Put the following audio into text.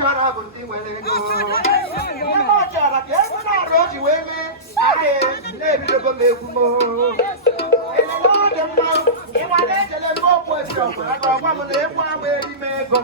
chọrọ bụ ndị nwere ego ihe ọ chọrọ ka ego na-arụ o ji wee mee ahịa na-ebidogo m egwu m elele ọ dị mma ịma na-ejele m okwu esi ọgwara gị ọgwa m na egwu agba eri m ego